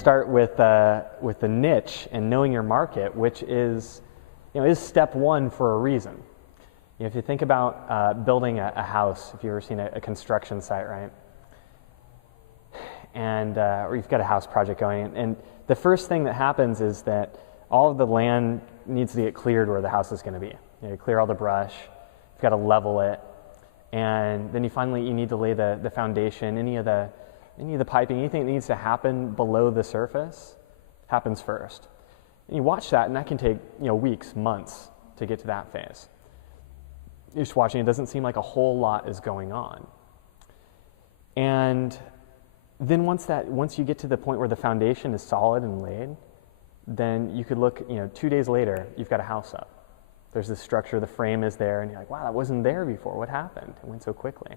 start with the niche and knowing your market, which is step one for a reason. If you think about building a house, if you've ever seen a construction site, right? And or you've got a house project going, and the first thing that happens is that all of the land needs to get cleared where the house is going to be. You clear all the brush, you've got to level it, and then you need to lay the foundation. Any of the piping, anything that needs to happen below the surface happens first. And you watch that, and that can take weeks, months to get to that phase. You're just watching, it doesn't seem like a whole lot is going on. And then once you get to the point where the foundation is solid and laid, then you could look, 2 days later, you've got a house up. There's this structure, the frame is there, and you're like, wow, that wasn't there before. What happened? It went so quickly.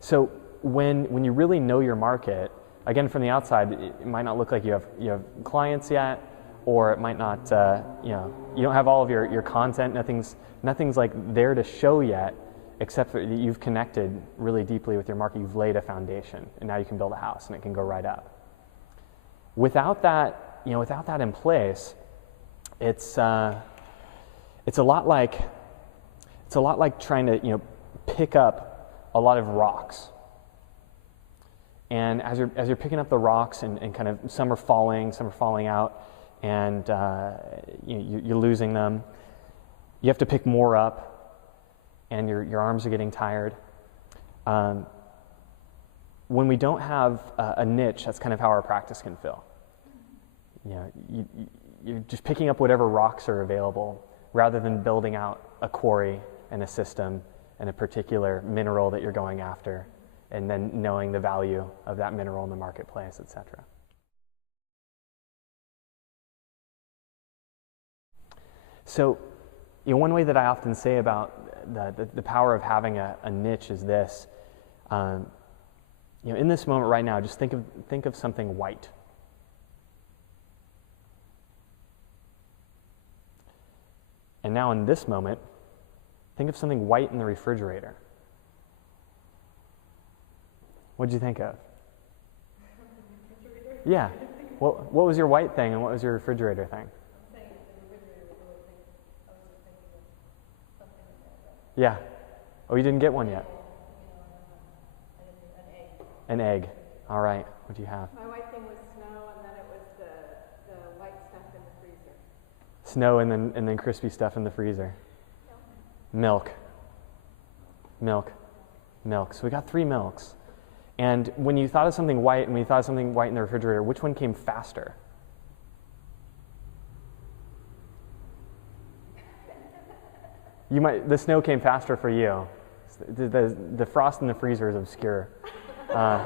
So when you really know your market, again, from the outside, it might not look like you have clients yet, or it might not, you don't have all of your content. Nothing's like there to show yet, except that you've connected really deeply with your market. You've laid a foundation, and now you can build a house, and it can go right up. Without that in place, it's a lot like trying to pick up a lot of rocks. And as you're picking up the rocks, and kind of some are falling out, and you're losing them. You have to pick more up, and your arms are getting tired. When we don't have a niche, that's kind of how our practice can feel. You're just picking up whatever rocks are available, rather than building out a quarry and a system and a particular mineral that you're going after, and then knowing the value of that mineral in the marketplace, etc. So, one way that I often say about the power of having a niche is this. In this moment right now, just think of something white. And now in this moment, think of something white in the refrigerator. What did you think of? Yeah. What was your white thing, and what was your refrigerator thing? Yeah. Oh, you didn't get one yet? An egg. All right. What do you have? My white thing was snow, and then it was the white stuff in the freezer. Snow and then crispy stuff in the freezer. Milk. So we got 3 milks. And when you thought of something white, and when you thought of something white in the refrigerator, which one came faster? The snow came faster for you. The frost in the freezer is obscure. But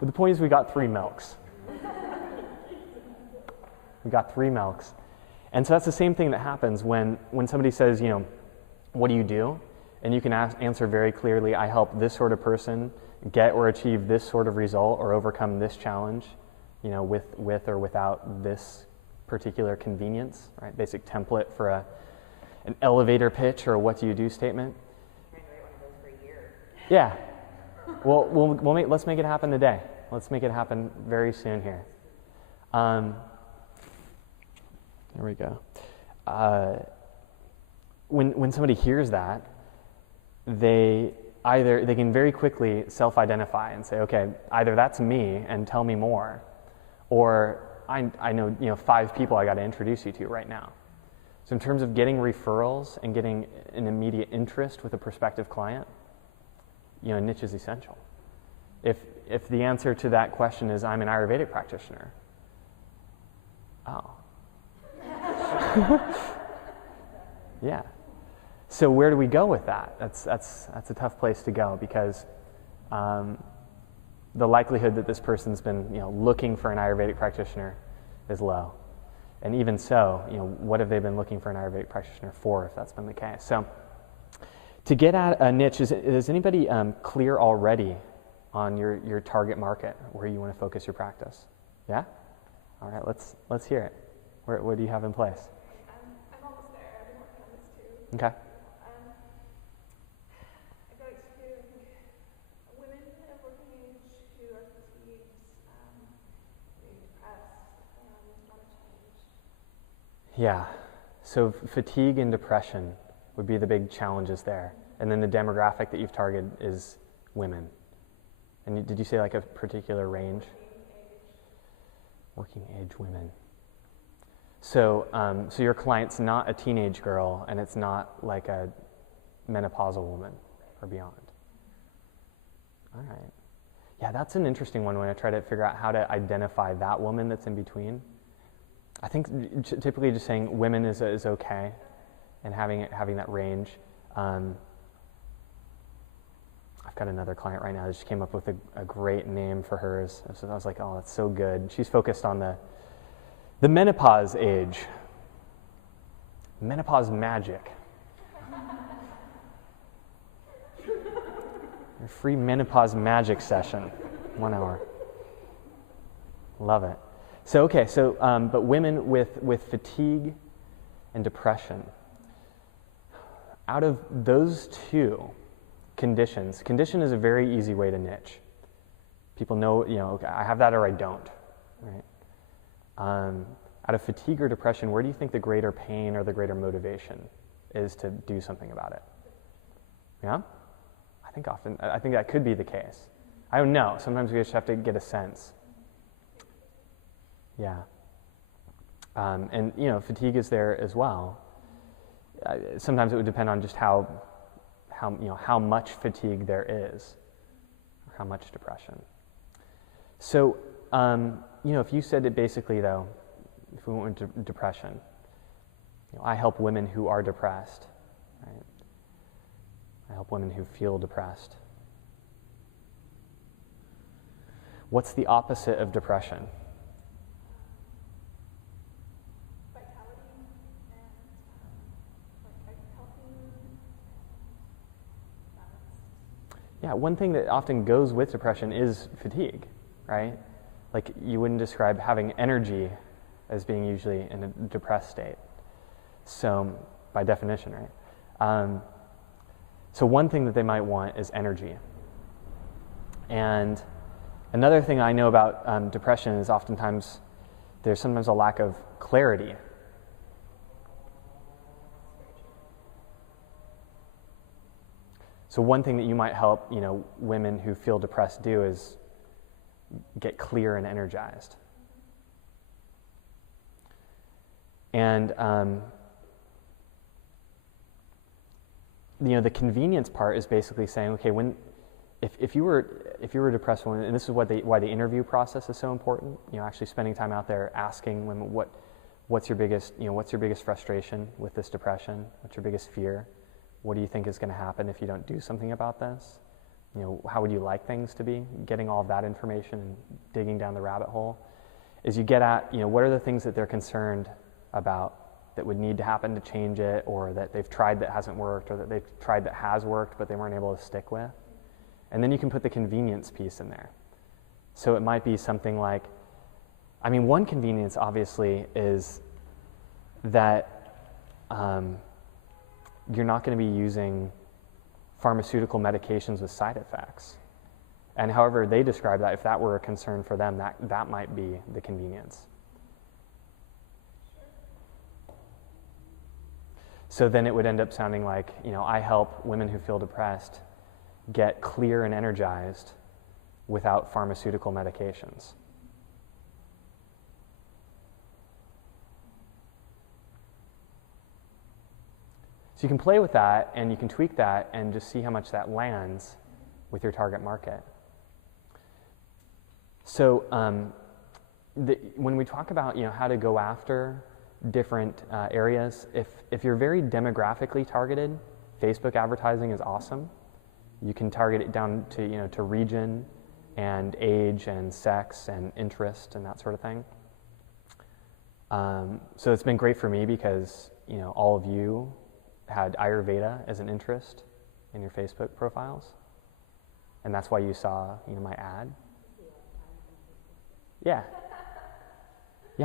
the point is, we got 3 milks. And so that's the same thing that happens when somebody says, what do you do? And you can answer very clearly, I help this sort of person get or achieve this sort of result, or overcome this challenge, with or without this particular convenience, right? Basic template for an elevator pitch or a what do you do statement. I'm trying to write one of those for a year. Yeah. Well, let's make it happen today. Let's make it happen very soon here. There we go. When somebody hears that, they can very quickly self-identify and say, okay, either that's me and tell me more, or I know 5 people I got to introduce you to right now. So in terms of getting referrals and getting an immediate interest with a prospective client, a niche is essential. If the answer to that question is I'm an Ayurvedic practitioner, yeah. So where do we go with that? That's a tough place to go, because the likelihood that this person's been looking for an Ayurvedic practitioner is low. And even so, what have they been looking for an Ayurvedic practitioner for, if that's been the case? So to get at a niche, is anybody clear already on your target market, where you want to focus your practice? Yeah? All right, let's hear it. What do you have in place? I'm almost there. I've been working on this too. Okay. I got experience. Women that are working in Yeah. So fatigue and depression would be the big challenges there. And then the demographic that you've targeted is women. And did you say like a particular range? Working age women. So, so your client's not a teenage girl, and it's not like a menopausal woman or beyond. All right. Yeah, that's an interesting one when I try to figure out how to identify that woman that's in between. I think typically just saying women is okay, and having that range. I've got another client right now that just came up with a great name for hers. So I was like, oh, that's so good. She's focused on the menopause age. Menopause magic. Your free menopause magic session, 1 hour. Love it. So, okay, so, but women with fatigue and depression, out of those two conditions, condition is a very easy way to niche. People know, okay, I have that or I don't, right? Out of fatigue or depression, where do you think the greater pain or the greater motivation is to do something about it? Yeah? I think that could be the case. I don't know. Sometimes we just have to get a sense. Yeah. And, fatigue is there as well. Sometimes it would depend on just how much fatigue there is, or how much depression. So, if you said it basically, though, if we went into depression, I help women who are depressed, right? I help women who feel depressed. What's the opposite of depression? Vitality and like healthy, balanced. Yeah, one thing that often goes with depression is fatigue, right? Like you wouldn't describe having energy as being usually in a depressed state. So, by definition, right? So one thing that they might want is energy. And another thing I know about depression is there's sometimes a lack of clarity. So one thing that you might help, women who feel depressed do is get clear and energized. And the convenience part is basically saying, okay, if you were a depressed woman, and this is why the interview process is so important. Actually spending time out there asking women what's your biggest frustration with this depression? What's your biggest fear? What do you think is going to happen if you don't do something about this? How would you like things to be? Getting all of that information and digging down the rabbit hole, is you get at what are the things that they're concerned about that would need to happen to change it, or that they've tried that hasn't worked, or that they've tried that has worked but they weren't able to stick with. And then you can put the convenience piece in there. So it might be something like, one convenience obviously is that you're not going to be using pharmaceutical medications with side effects. And however they describe that, if that were a concern for them, that might be the convenience. So then it would end up sounding like, I help women who feel depressed get clear and energized without pharmaceutical medications. So you can play with that and you can tweak that and just see how much that lands with your target market. So when we talk about how to go after different areas, if you're very demographically targeted, Facebook advertising is awesome. You can target it down to to region and age and sex and interest and that sort of thing. So it's been great for me because all of you had Ayurveda as an interest in your Facebook profiles, and that's why you saw my ad. Yeah.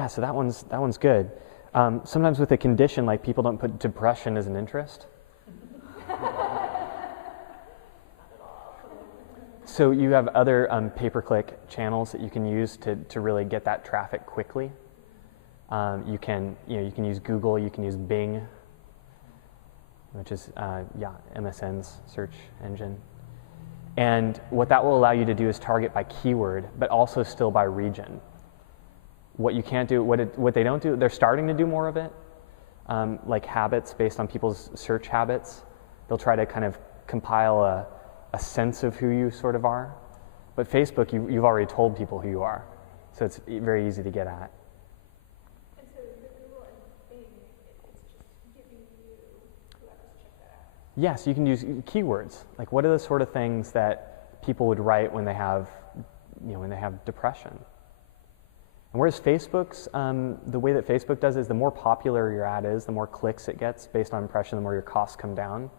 So that one's good. Sometimes with a condition, like people don't put depression as an interest. So you have other pay-per-click channels that you can use to really get that traffic quickly. You can use Google, you can use Bing, which is MSN's search engine. And what that will allow you to do is target by keyword, but also still by region. What you can't do, what they don't do, they're starting to do more of it, like habits based on people's search habits. They'll try to kind of compile a sense of who you sort of are. But Facebook, you've already told people who you are, so it's very easy to get at. And so the Google and Bing, it's just giving you whoever's checked that out. Yes, you can use keywords. Like, what are the sort of things that people would write when they have depression? And whereas Facebook's, the way that Facebook does is the more popular your ad is, the more clicks it gets based on impression, the more your costs come down.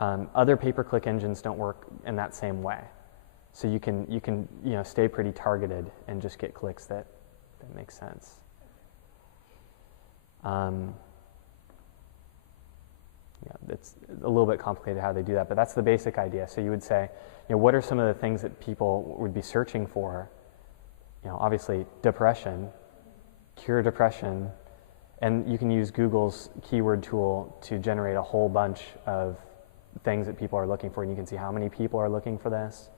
Other pay-per-click engines don't work in that same way. So you can stay pretty targeted and just get clicks that make sense. It's a little bit complicated how they do that, but that's the basic idea. So you would say, what are some of the things that people would be searching for? Obviously depression, cure depression, and you can use Google's keyword tool to generate a whole bunch of things that people are looking for, and you can see how many people are looking for this,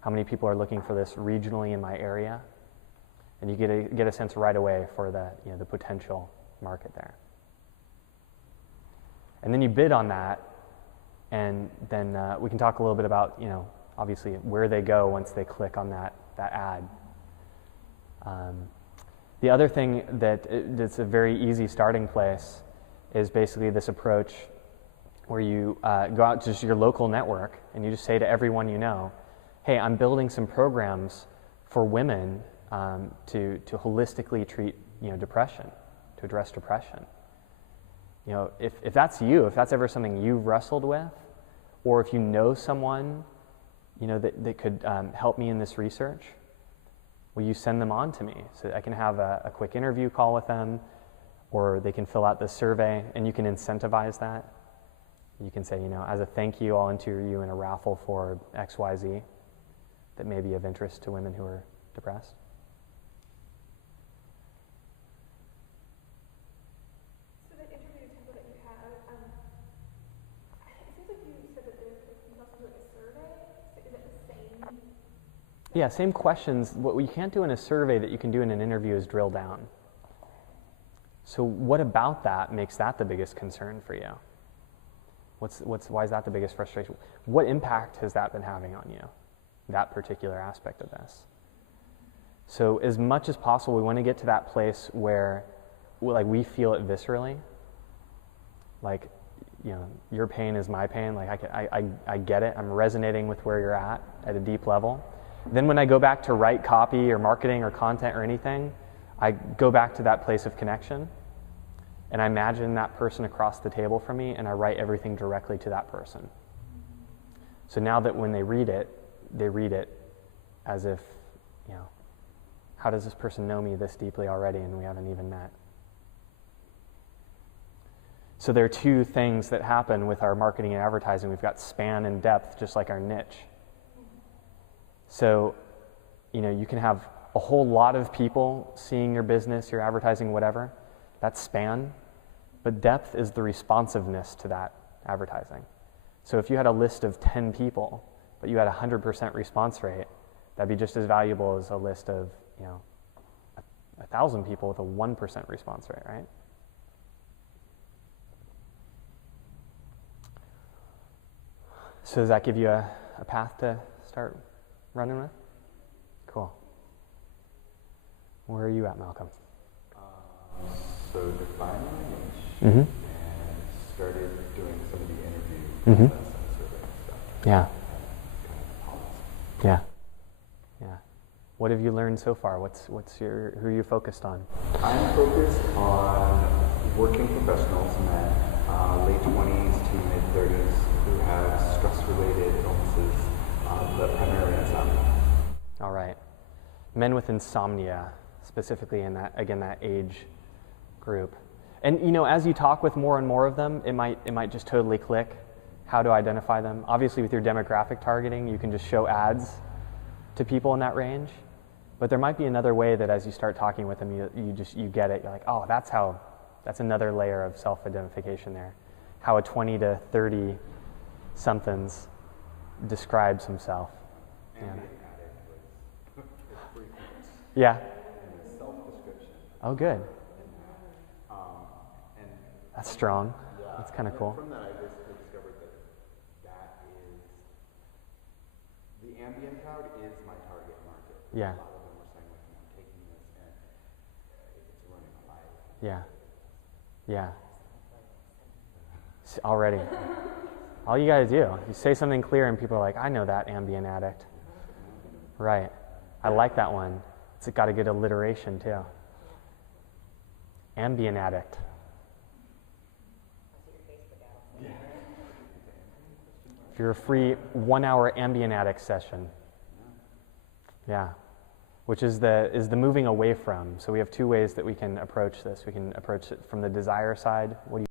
how many people are looking for this regionally in my area, and you get a sense right away for the potential market there. And then you bid on that, and then we can talk a little bit about obviously where they go once they click on that ad. The other thing that's a very easy starting place is basically this approach where you go out to just your local network and you just say to everyone you know, hey, I'm building some programs for women to holistically treat depression, to address depression. If that's you, if that's ever something you've wrestled with, or if you know someone that could help me in this research, will you send them on to me so that I can have a quick interview call with them, or they can fill out this survey, and you can incentivize that. You can say, as a thank you, I'll enter you in a raffle for XYZ that may be of interest to women who are depressed. So the interview template that you have, it seems like you said that you can also do like a survey. So is it the same? Yeah, same questions. What you can't do in a survey that you can do in an interview is drill down. So what about that makes that the biggest concern for you? Why is that the biggest frustration? What impact has that been having on you, that particular aspect of this? So as much as possible, we want to get to that place where we feel it viscerally. Like, your pain is my pain. Like, I get it. I'm resonating with where you're at a deep level. Then when I go back to write copy or marketing or content or anything, I go back to that place of connection, and I imagine that person across the table from me, and I write everything directly to that person. So now that when they read it as if, how does this person know me this deeply already and we haven't even met? So there are two things that happen with our marketing and advertising. We've got span and depth, just like our niche. So, you can have a whole lot of people seeing your business, your advertising, whatever. That's span. But depth is the responsiveness to that advertising. So if you had a list of 10 people, but you had 100% response rate, that'd be just as valuable as a list of, 1,000 people with a 1% response rate, right? So does that give you a path to start running with? Cool. Where are you at, Malcolm? So defined my niche Mm-hmm. and started doing some of the interview Mm-hmm. process and survey stuff. Yeah. Kind of paused. Yeah. Yeah. What have you learned so far? who are you focused on? I'm focused on working professionals, men, late 20s to mid 30s, who have stress-related illnesses, but primarily insomnia. All right. Men with insomnia, specifically in that age group. And as you talk with more and more of them, it might just totally click how to identify them. Obviously with your demographic targeting, you can just show ads to people in that range. But there might be another way that as you start talking with them, you get it. You're like, oh, that's another layer of self-identification there. How a 20 to 30 somethings describes himself. Yeah. Yeah. Self-description. Oh, good. And That's strong. yeah, That's kind of cool. From that, I basically discovered that is the ambient crowd is my target market. Yeah. A lot of them were saying, like, I'm taking this and it's running a life. Yeah. Yeah. Already. All you gotta do, you say something clear and people are like, I know that ambient addict. Right. I like that one. It's got a good alliteration too. Ambient addict. If you're a free 1 hour ambient addict session. Yeah. Which is the moving away from. So we have two ways that we can approach this. We can approach it from the desire side. What do you